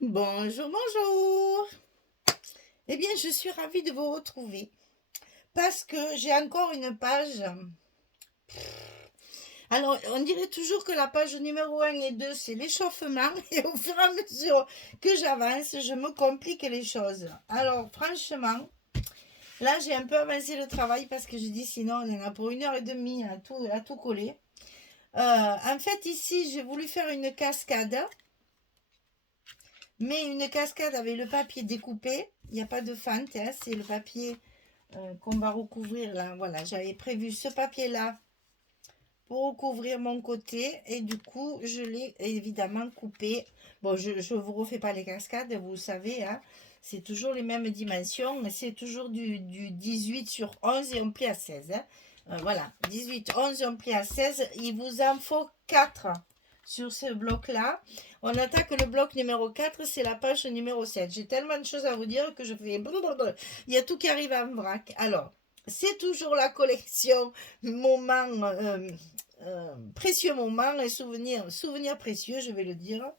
Bonjour, bonjour. Eh bien, je suis ravie de vous retrouver parce que j'ai encore une page. Alors, on dirait toujours que la page numéro 1 et 2, c'est l'échauffement et au fur et à mesure que j'avance, je me complique les choses. Alors, franchement, là, j'ai un peu avancé le travail parce que je dis sinon, on en a pour 1 heure et demie à tout coller. En fait, ici, j'ai voulu faire une cascade, mais une cascade avec le papier découpé. Il n'y a pas de fente, hein, c'est le papier qu'on va recouvrir là. Voilà, j'avais prévu ce papier-là pour recouvrir mon côté et du coup, je l'ai évidemment coupé. Bon, je ne vous refais pas les cascades, vous savez, hein, c'est toujours les mêmes dimensions. C'est toujours du 18 sur 11 et on plie à 16. Hein. Voilà, 18, 11 et on plie à 16. Il vous en faut 4 sur ce bloc-là. On attaque le bloc numéro 4, c'est la page numéro 7. J'ai tellement de choses à vous dire que je fais... Il y a tout qui arrive en vrac. Alors, c'est toujours la collection moment, précieux moment, et souvenir précieux, je vais le dire.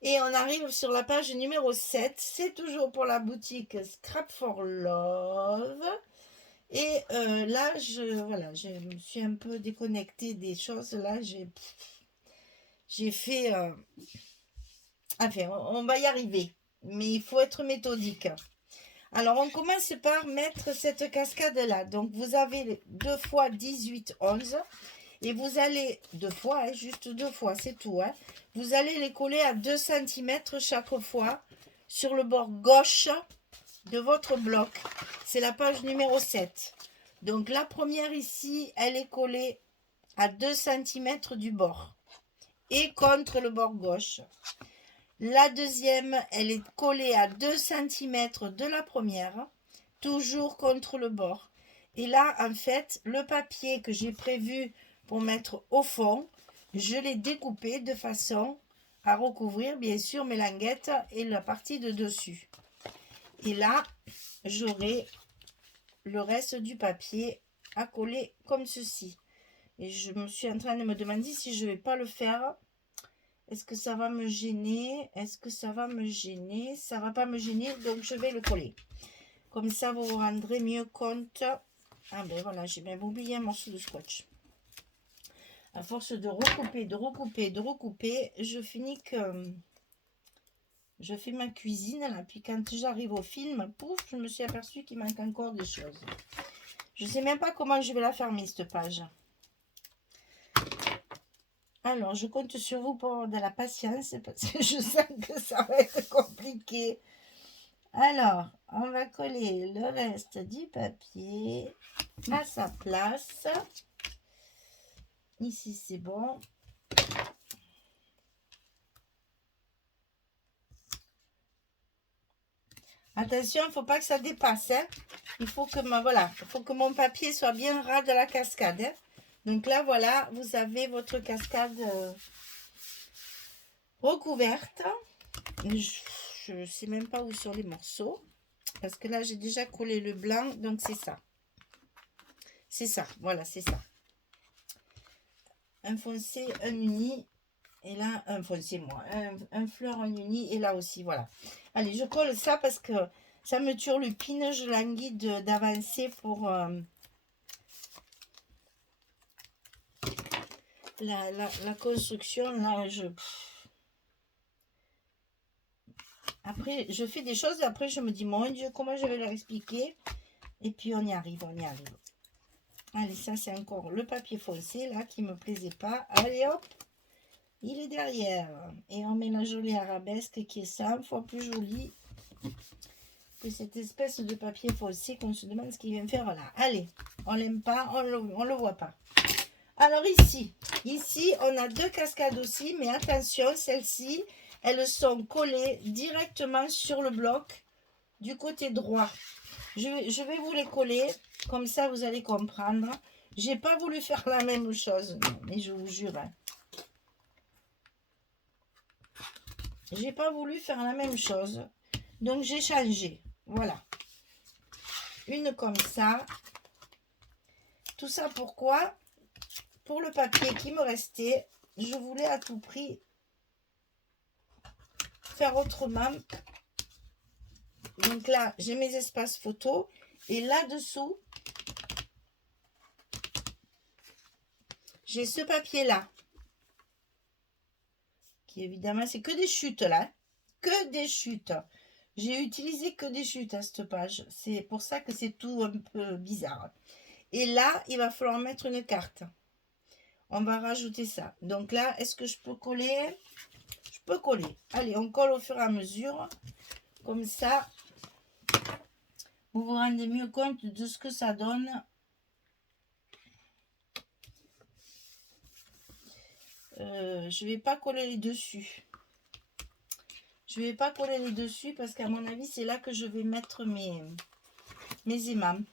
Et on arrive sur la page numéro 7. C'est toujours pour la boutique Scrap for Love. Et là, voilà, je me suis un peu déconnectée des choses. Là, j'ai fait... enfin, on va y arriver. Mais il faut être méthodique. Alors, on commence par mettre cette cascade-là. Donc, vous avez 2 fois 18, 11. Et vous allez, 2 fois, hein, juste 2 fois, c'est tout. Hein. Vous allez les coller à 2 cm chaque fois sur le bord gauche de votre bloc. C'est la page numéro 7. Donc, la première ici, elle est collée à 2 cm du bord et contre le bord gauche. La deuxième, elle est collée à 2 cm de la première, toujours contre le bord. Et là, en fait, le papier que j'ai prévu pour mettre au fond, je l'ai découpé de façon à recouvrir, bien sûr, mes languettes et la partie de dessus. Et là, j'aurai le reste du papier à coller comme ceci. Et je me suis en train de me demander si je ne vais pas le faire. Est-ce que ça va me gêner? Est-ce que ça va me gêner? Ça va pas me gêner, donc je vais le coller. Comme ça, vous vous rendrez mieux compte. Ah ben voilà, j'ai même oublié un morceau de scotch. À force de recouper, de recouper, de recouper, je finis que... Je fais ma cuisine, là, puis quand j'arrive au film, pouf, je me suis aperçue qu'il manque encore des choses. Je sais même pas comment je vais la fermer, cette page. Alors, je compte sur vous pour avoir de la patience, parce que je sens que ça va être compliqué. Alors, on va coller le reste du papier à sa place. Ici, c'est bon. Attention, il ne faut pas que ça dépasse. Hein. Il faut que, faut que mon papier soit bien ras de la cascade. Hein. Donc là, voilà, vous avez votre cascade recouverte. Je ne sais même pas où sont les morceaux. Parce que là, j'ai déjà collé le blanc. Donc, c'est ça. C'est ça. Voilà, c'est ça. Un foncé, un uni. Et là, un foncé, moi. Un fleur, un uni. Et là aussi, voilà. Allez, je colle ça parce que ça me turlupine. Je languis d'avancer pour la construction. Là, après, je fais des choses. Et après, je me dis, mon Dieu, comment je vais leur expliquer? Et puis, on y arrive, on y arrive. Allez, ça, c'est encore le papier foncé, là, qui me plaisait pas. Allez, hop. Il est derrière. Et on met la jolie arabesque qui est 100 fois plus jolie que cette espèce de papier foncé qu'on se demande ce qu'il vient faire là. Allez, on l'aime pas, on le voit pas. Alors ici, on a 2 cascades aussi, mais attention, celles-ci, elles sont collées directement sur le bloc du côté droit. Je vais vous les coller, comme ça vous allez comprendre. J'ai pas voulu faire la même chose, mais je vous jure. Hein. J'ai pas voulu faire la même chose, donc j'ai changé. Voilà. Une comme ça. Tout ça pourquoi? Pour le papier qui me restait, je voulais à tout prix faire autrement. Donc là, j'ai mes espaces photos. Et là-dessous, j'ai ce papier-là. Qui évidemment, c'est que des chutes là. Que des chutes. J'ai utilisé que des chutes à cette page. C'est pour ça que c'est tout un peu bizarre. Et là, il va falloir mettre une carte. On va rajouter ça. Donc là, est-ce que je peux coller? Je peux coller. Allez, on colle au fur et à mesure. Comme ça, vous vous rendez mieux compte de ce que ça donne. Je ne vais pas coller les dessus. Je ne vais pas coller les dessus parce qu'à mon avis, c'est là que je vais mettre mes imams.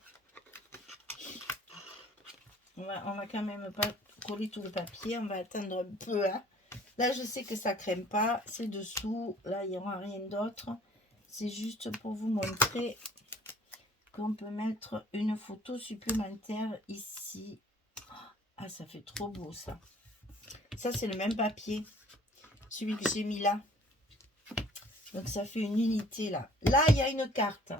On va quand même pas coller tout le papier. On va attendre un peu. Hein. Là, je sais que ça crème pas. C'est dessous. Là, il n'y aura rien d'autre. C'est juste pour vous montrer qu'on peut mettre une photo supplémentaire ici. Ah, ça fait trop beau ça. Ça, c'est le même papier. Celui que j'ai mis là. Donc, ça fait une unité là. Là, il y a une carte.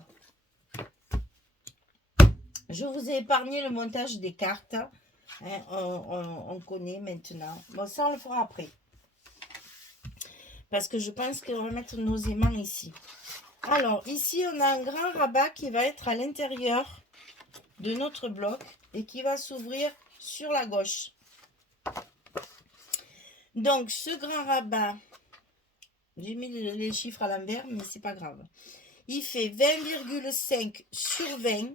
Je vous ai épargné le montage des cartes. Hein, on connaît maintenant. Bon, ça, on le fera après. Parce que je pense qu'on va mettre nos aimants ici. Alors, ici, on a un grand rabat qui va être à l'intérieur de notre bloc et qui va s'ouvrir sur la gauche. Donc, ce grand rabat, j'ai mis les chiffres à l'envers, mais c'est pas grave. Il fait 20,5 sur 20.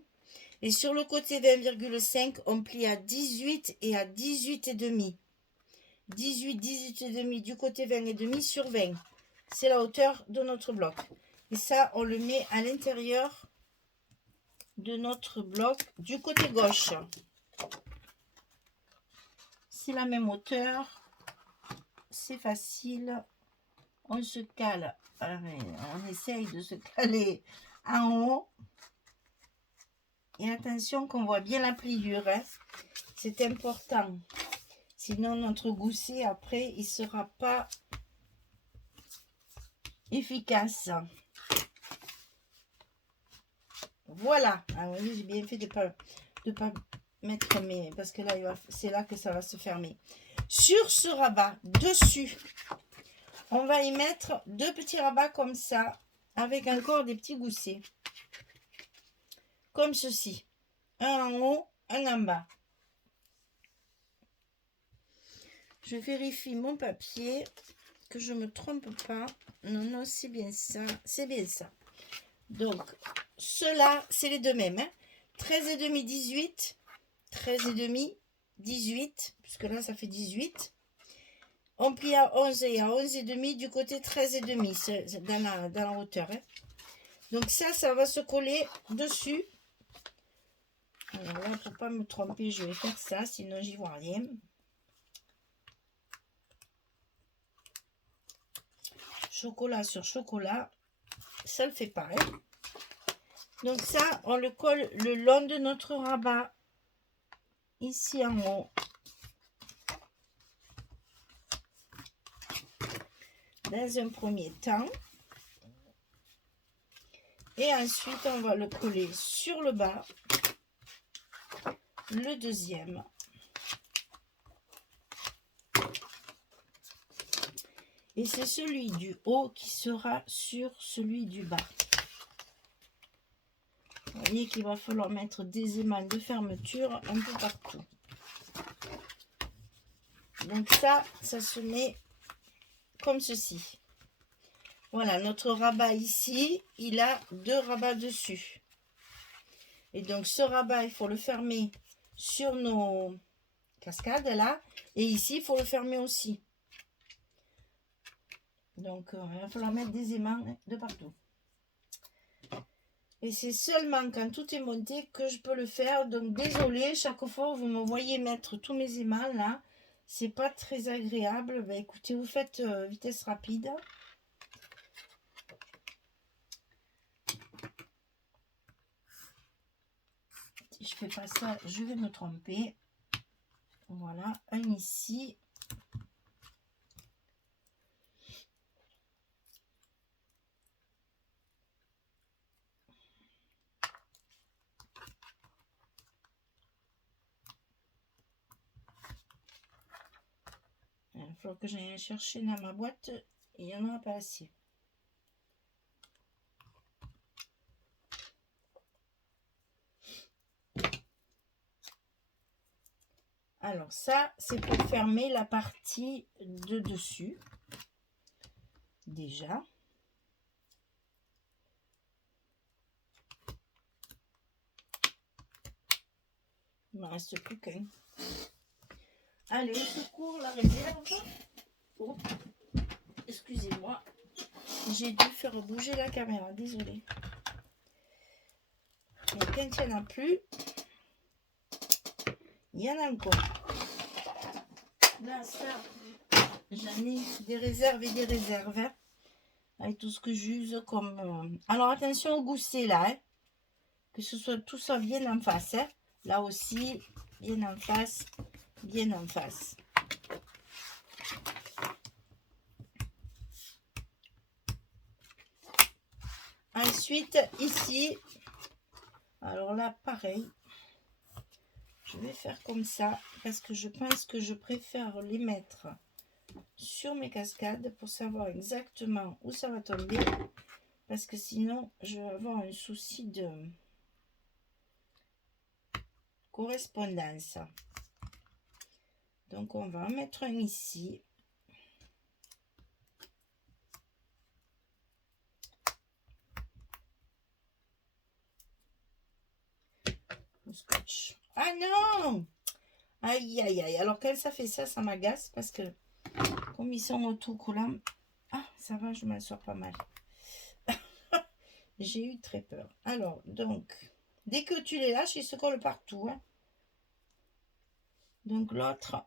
Et sur le côté 20,5, on plie à 18 et à 18,5. 18, 18,5 du côté 20,5 sur 20. C'est la hauteur de notre bloc. Et ça, on le met à l'intérieur de notre bloc du côté gauche. C'est la même hauteur. C'est facile. On se cale. On essaye de se caler en haut. Et attention qu'on voit bien la pliure. Hein. C'est important. Sinon, notre gousset, après, il ne sera pas efficace. Voilà. Ah oui, j'ai bien fait de pas mettre mes... Parce que là, c'est là que ça va se fermer. Sur ce rabat, dessus, on va y mettre 2 petits rabats comme ça, avec encore des petits goussets. Comme ceci. Un en haut, un en bas. Je vérifie mon papier, que je ne me trompe pas. Non, non, c'est bien ça. C'est bien ça. Donc, ceux-là, c'est les deux mêmes. Hein. 13,5, 18. 13,5, 18. Puisque là, ça fait 18. On plie à 11 et à 11,5 du côté 13,5. Dans la hauteur. Hein. Donc ça va se coller dessus. Alors là, pour ne pas me tromper, je vais faire ça. Sinon, j'y vois rien. Chocolat sur chocolat. Ça le fait pareil. Donc ça, on le colle le long de notre rabat. Ici en haut. Dans un premier temps. Et ensuite, on va le coller sur le bas. Le deuxième. Et c'est celui du haut qui sera sur celui du bas. Vous voyez qu'il va falloir mettre des émaux de fermeture un peu partout. Donc ça se met comme ceci. Voilà, notre rabat ici, il a 2 rabats dessus. Et donc ce rabat, il faut le fermer sur nos cascades là. Et ici, il faut le fermer aussi. Donc, il va falloir mettre des aimants de partout. Et c'est seulement quand tout est monté que je peux le faire. Donc, désolé, chaque fois vous me voyez mettre tous mes aimants là. C'est pas très agréable. Ben, écoutez, vous faites vitesse rapide. Si je fais pas ça, je vais me tromper. Voilà, un ici. falloir que j'aille chercher dans ma boîte. Il n'y en aura pas assez. Alors ça, c'est pour fermer la partie de dessus. Déjà. Il ne me reste plus qu'un. Allez, au secours, la réserve. Oh, excusez-moi. J'ai dû faire bouger la caméra, désolée. Mais quand il n'y en a plus, il y en a encore. Là, ça, j'en ai des réserves et des réserves. Hein, avec tout ce que j'use comme... Alors, attention au gousset, là. Hein, que ce soit tout ça bien en face. Hein, là aussi, bien en face. Bien en face. Ensuite, ici, alors là, pareil, je vais faire comme ça parce que je pense que je préfère les mettre sur mes cascades pour savoir exactement où ça va tomber parce que sinon, je vais avoir un souci de correspondance. Donc, on va en mettre un ici. Le scotch. Ah non! Aïe, aïe, aïe. Alors, quand ça fait ça, ça m'agace parce que comme ils sont autocollants, ah, ça va, je m'en sors pas mal. J'ai eu très peur. Alors, donc, dès que tu les lâches, ils se collent partout. Hein. Donc, l'autre,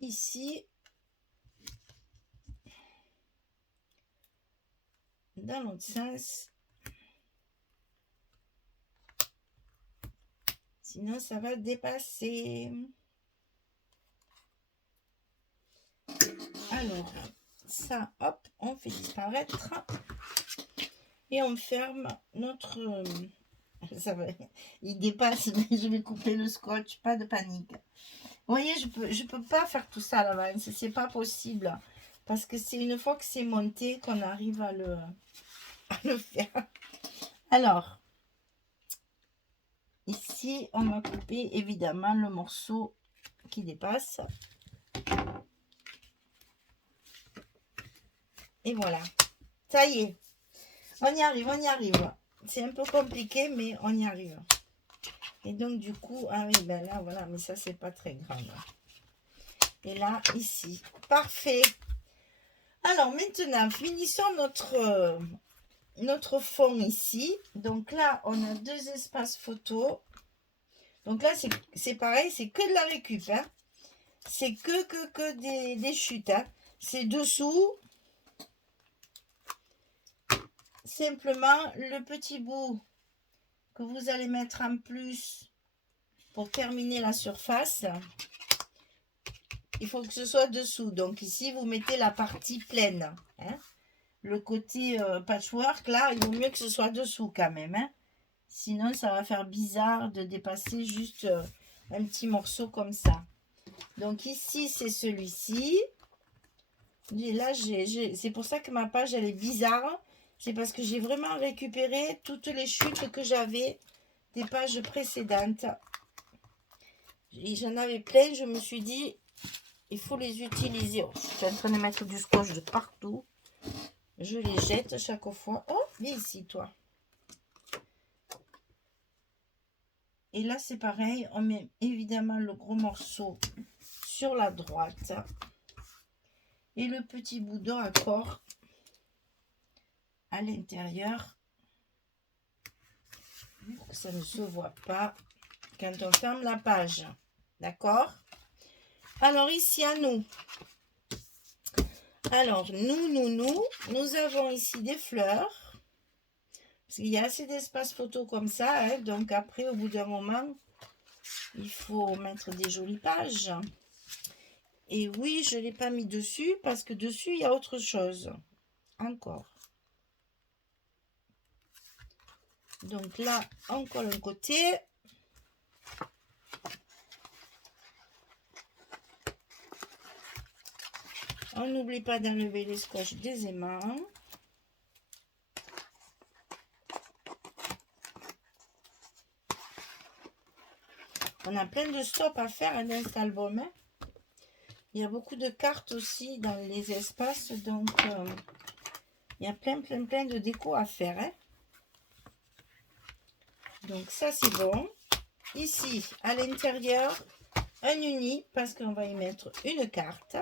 ici, dans l'autre sens. Sinon, ça va dépasser. Alors, ça, hop, on fait disparaître. Et on ferme notre... ça va, il dépasse, mais je vais couper le scotch, pas de panique. Vous voyez, je peux pas faire tout ça à l'avance, c'est pas possible. Parce que c'est une fois que c'est monté qu'on arrive à le faire. Alors, ici, on va couper évidemment le morceau qui dépasse. Et voilà, ça y est, on y arrive, on y arrive. C'est un peu compliqué, mais on y arrive. Et donc, du coup, ah oui, ben là, voilà, mais ça, c'est pas très grave. Et là, ici, parfait. Alors, maintenant, finissons notre fond ici. Donc là, on a deux espaces photo. Donc là, c'est pareil, c'est que de la récup. Hein. C'est que des chutes. Hein. C'est dessous. Simplement, le petit bout que vous allez mettre en plus pour terminer la surface. Il faut que ce soit dessous. Donc ici, vous mettez la partie pleine. Hein. Le côté patchwork, là, il vaut mieux que ce soit dessous quand même. Hein. Sinon, ça va faire bizarre de dépasser juste un petit morceau comme ça. Donc ici, c'est celui-ci. Et là, c'est pour ça que ma page, elle est bizarre. C'est parce que j'ai vraiment récupéré toutes les chutes que j'avais des pages précédentes. J'en avais plein, je me suis dit, il faut les utiliser. Oh, je suis en train de mettre du scotch de partout. Je les jette chaque fois. Oh, viens ici, toi. Et là, c'est pareil. On met évidemment le gros morceau sur la droite. Et le petit bout de raccord à l'intérieur. Pour que ça ne se voit pas quand on ferme la page. D'accord? Alors, ici, à nous. Alors, nous avons ici des fleurs. Parce qu'il y a assez d'espace photo comme ça. Hein, donc, après, au bout d'un moment, il faut mettre des jolies pages. Et oui, je ne l'ai pas mis dessus parce que dessus, il y a autre chose. Encore. Donc là, on colle un côté. On n'oublie pas d'enlever les scotch des aimants. On a plein de stops à faire dans cet album. Hein. Il y a beaucoup de cartes aussi dans les espaces. Donc, il y a plein de déco à faire. Hein. Donc, ça, c'est bon. Ici, à l'intérieur, un uni parce qu'on va y mettre une carte.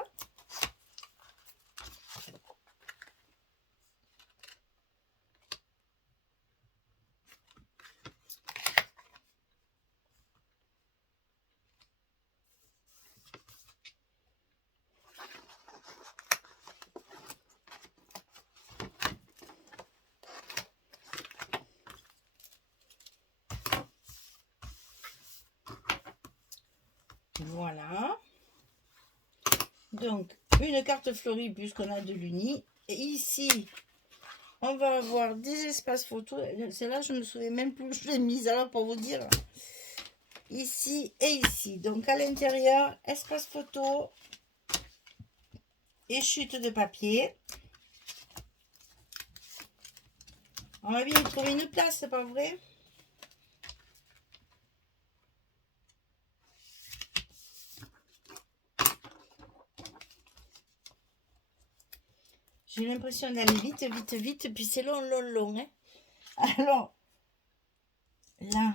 Voilà. Donc, une carte fleurie puisqu'on a de l'uni. Et ici, on va avoir des espaces photos. C'est là, je me souviens même plus où je l'ai mise. Alors, pour vous dire, ici et ici. Donc, à l'intérieur, espace photo et chute de papier. On va bien y trouver une place, c'est pas vrai? J'ai l'impression d'aller vite, puis c'est long. Hein. Alors, là,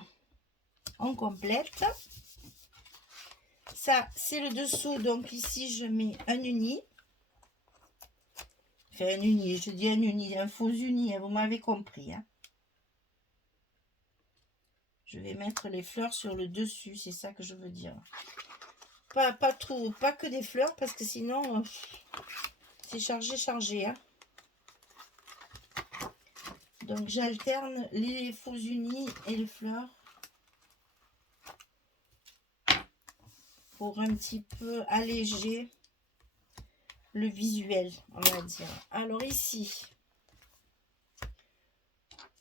on complète. Ça, c'est le dessous. Donc, ici, je mets un uni. Enfin, un uni, je dis un uni, un faux uni, hein, vous m'avez compris. Hein. Je vais mettre les fleurs sur le dessus, c'est ça que je veux dire. Pas trop, pas que des fleurs, parce que sinon, c'est chargé. Hein. Donc, j'alterne les faux unis et les fleurs. Pour un petit peu alléger le visuel, on va dire. Alors ici,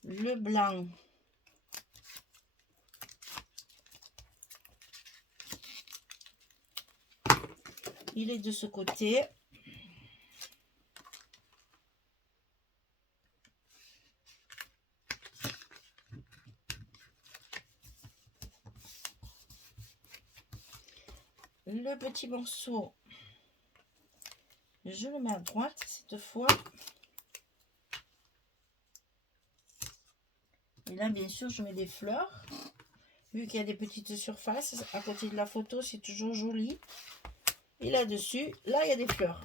le blanc. Il est de ce côté. Le petit morceau, je le mets à droite cette fois. Et là, bien sûr, je mets des fleurs. Vu qu'il y a des petites surfaces, à côté de la photo, c'est toujours joli. Et là-dessus, là, il y a des fleurs.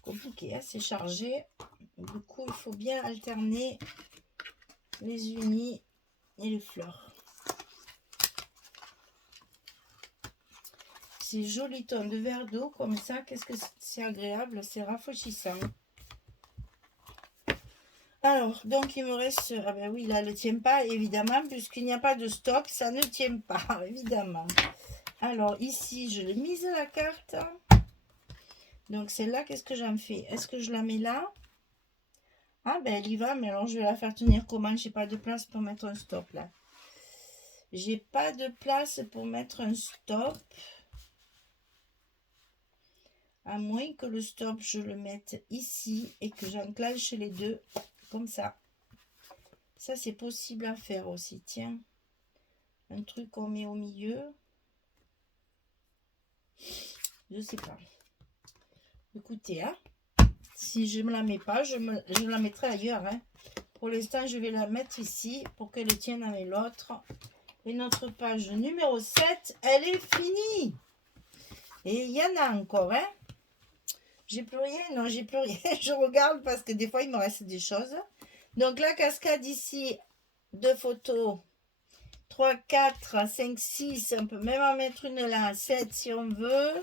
Compliqué, hein, c'est chargé. Du coup, il faut bien alterner les unis et les fleurs. Ces jolis tons de verre d'eau comme ça, qu'est-ce que c'est agréable, c'est rafraîchissant. Alors, donc il me reste, ah ben oui, là, elle ne tient pas, évidemment, puisqu'il n'y a pas de stock, ça ne tient pas, évidemment. Alors, ici, je l'ai mise la carte. Donc, celle-là, qu'est-ce que j'en fais? Est-ce que je la mets là? Ah, ben, elle y va, mais alors, je vais la faire tenir comment? J'ai pas de place pour mettre un stop, là. J'ai pas de place pour mettre un stop. À moins que le stop, je le mette ici et que j'enclenche les deux, comme ça. Ça, c'est possible à faire aussi, tiens. Un truc qu'on met au milieu. Je sais pas. Écoutez, hein, si je ne me la mets pas, je la mettrai ailleurs. Hein. Pour l'instant, je vais la mettre ici pour qu'elle tienne avec l'autre. Et notre page numéro 7, elle est finie. Et il y en a encore, hein. J'ai plus rien, non, j'ai plus rien. Je regarde parce que des fois, il me reste des choses. Donc, la cascade ici, 2 photos. 3, 4, 5, 6. On peut même en mettre une là, 7 si on veut.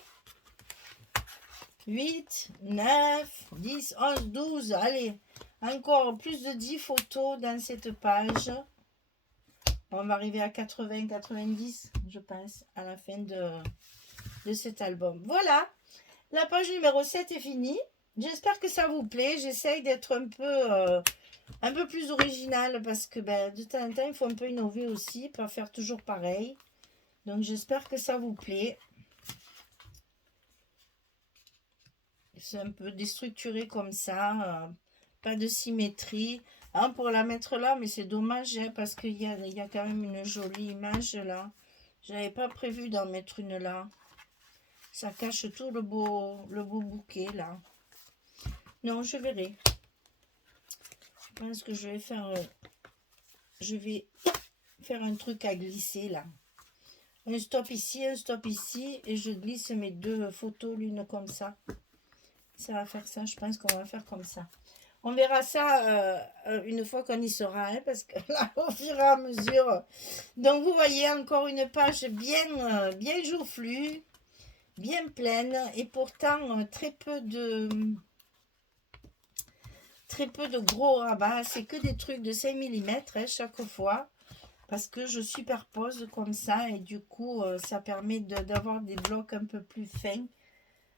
8, 9, 10, 11, 12. Allez, encore plus de 10 photos dans cette page. On va arriver à 80, 90, je pense, à la fin de cet album. Voilà, la page numéro 7 est finie. J'espère que ça vous plaît. J'essaye d'être un peu un peu plus original parce que ben, de temps en temps, il faut un peu innover aussi, pas faire toujours pareil. Donc j'espère que ça vous plaît. C'est un peu déstructuré comme ça, pas de symétrie. Hein, pour la mettre là, mais c'est dommage hein, parce il y a quand même une jolie image là. J'avais pas prévu d'en mettre une là. Ça cache tout le beau bouquet là. Non, je verrai. Je pense que je vais faire un truc à glisser là. Un stop ici, et je glisse mes deux photos l'une comme ça. Ça va faire ça, je pense qu'on va faire comme ça. On verra ça une fois qu'on y sera, hein, parce que là, au fur et à mesure. Donc, vous voyez encore une page bien joufflue, bien pleine, et pourtant très peu de gros rabats. C'est que des trucs de 5 mm hein, chaque fois, parce que je superpose comme ça, et du coup, ça permet d'avoir des blocs un peu plus fins,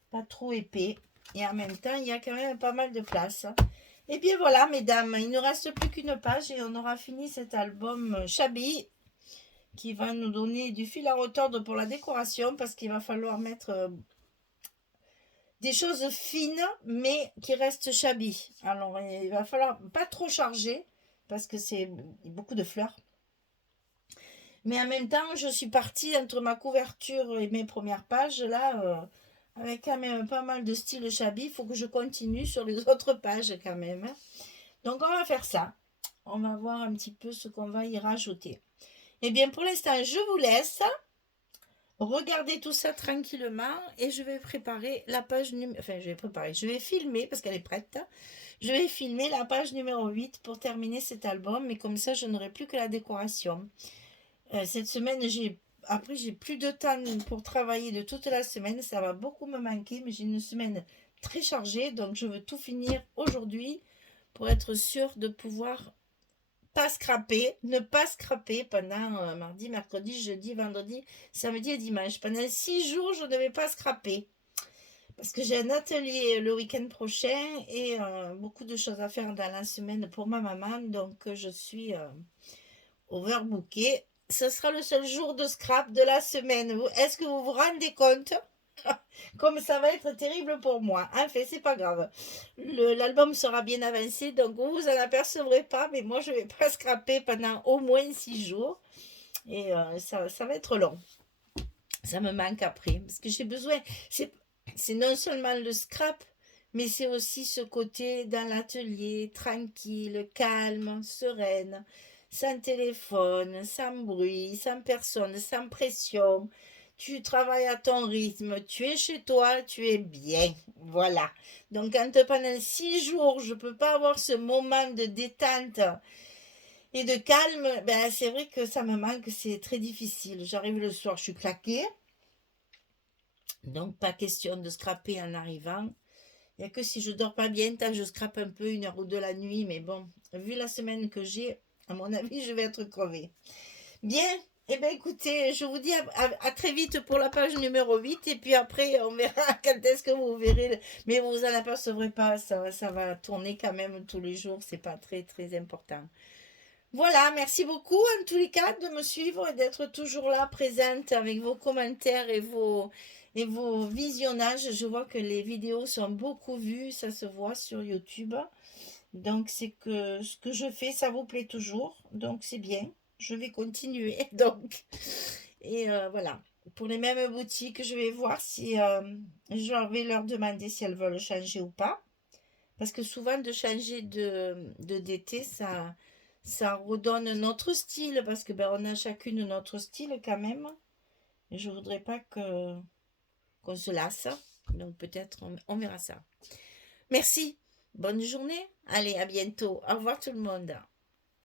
pas trop épais. Et en même temps, il y a quand même pas mal de place. Et bien voilà, mesdames, il ne reste plus qu'une page et on aura fini cet album Shabby qui va nous donner du fil à retordre pour la décoration parce qu'il va falloir mettre des choses fines mais qui restent Shabby. Alors il va falloir pas trop charger parce que c'est beaucoup de fleurs. Mais en même temps, je suis partie entre ma couverture et mes premières pages là. Avec quand même pas mal de style Shabby, il faut que je continue sur les autres pages quand même. Donc on va faire ça. On va voir un petit peu ce qu'on va y rajouter. Eh bien pour l'instant, je vous laisse. Regardez tout ça tranquillement et je vais préparer la page numéro... Enfin, je vais filmer parce qu'elle est prête. Je vais filmer la page numéro 8 pour terminer cet album. Et comme ça, je n'aurai plus que la décoration. Cette semaine, j'ai plus de temps pour travailler de toute la semaine. Ça va beaucoup me manquer, mais j'ai une semaine très chargée. Donc, je veux tout finir aujourd'hui pour être sûre de pouvoir ne pas scraper pendant mardi, mercredi, jeudi, vendredi, samedi et dimanche. Pendant 6 jours, je ne vais pas scraper. Parce que j'ai un atelier le week-end prochain et beaucoup de choses à faire dans la semaine pour ma maman. Donc, je suis overbookée. Ce sera le seul jour de scrap de la semaine. Est-ce que vous vous rendez compte comme ça va être terrible pour moi. Enfin, c'est pas grave. L'album sera bien avancé, donc vous vous en apercevrez pas, mais moi je vais pas scraper pendant au moins 6 jours. Et ça va être long. Ça me manque après. Parce que j'ai besoin. C'est non seulement le scrap, mais c'est aussi ce côté dans l'atelier, tranquille, calme, sereine, sans téléphone, sans bruit, sans personne, sans pression. Tu travailles à ton rythme, tu es chez toi, tu es bien. Voilà. Donc quand pendant 6 jours, je ne peux pas avoir ce moment de détente et de calme, ben, c'est vrai que ça me manque, c'est très difficile. J'arrive le soir, je suis claquée. Donc pas question de scraper en arrivant. Il n'y a que si je dors pas bien, tant je scrape un peu 1 heure ou 2 la nuit. Mais bon, vu la semaine que j'ai, à mon avis, je vais être crevée. Bien, eh bien écoutez, je vous dis à très vite pour la page numéro 8. Et puis après, on verra quand est-ce que vous verrez. Mais vous en apercevrez pas, ça va tourner quand même tous les jours. C'est pas très très important. Voilà, merci beaucoup en tous les cas de me suivre et d'être toujours là présente avec vos commentaires et vos visionnages. Je vois que les vidéos sont beaucoup vues, ça se voit sur YouTube. Donc c'est que ce que je fais, ça vous plaît toujours. Donc c'est bien, je vais continuer. Donc, et voilà. Pour les mêmes boutiques, je vais voir si je vais leur demander si elles veulent changer ou pas. Parce que souvent de changer de DT, ça redonne notre style, parce que ben, on a chacune notre style quand même. Et je voudrais pas qu'on se lasse. Donc peut-être on verra ça. Merci. Bonne journée. Allez, à bientôt. Au revoir tout le monde.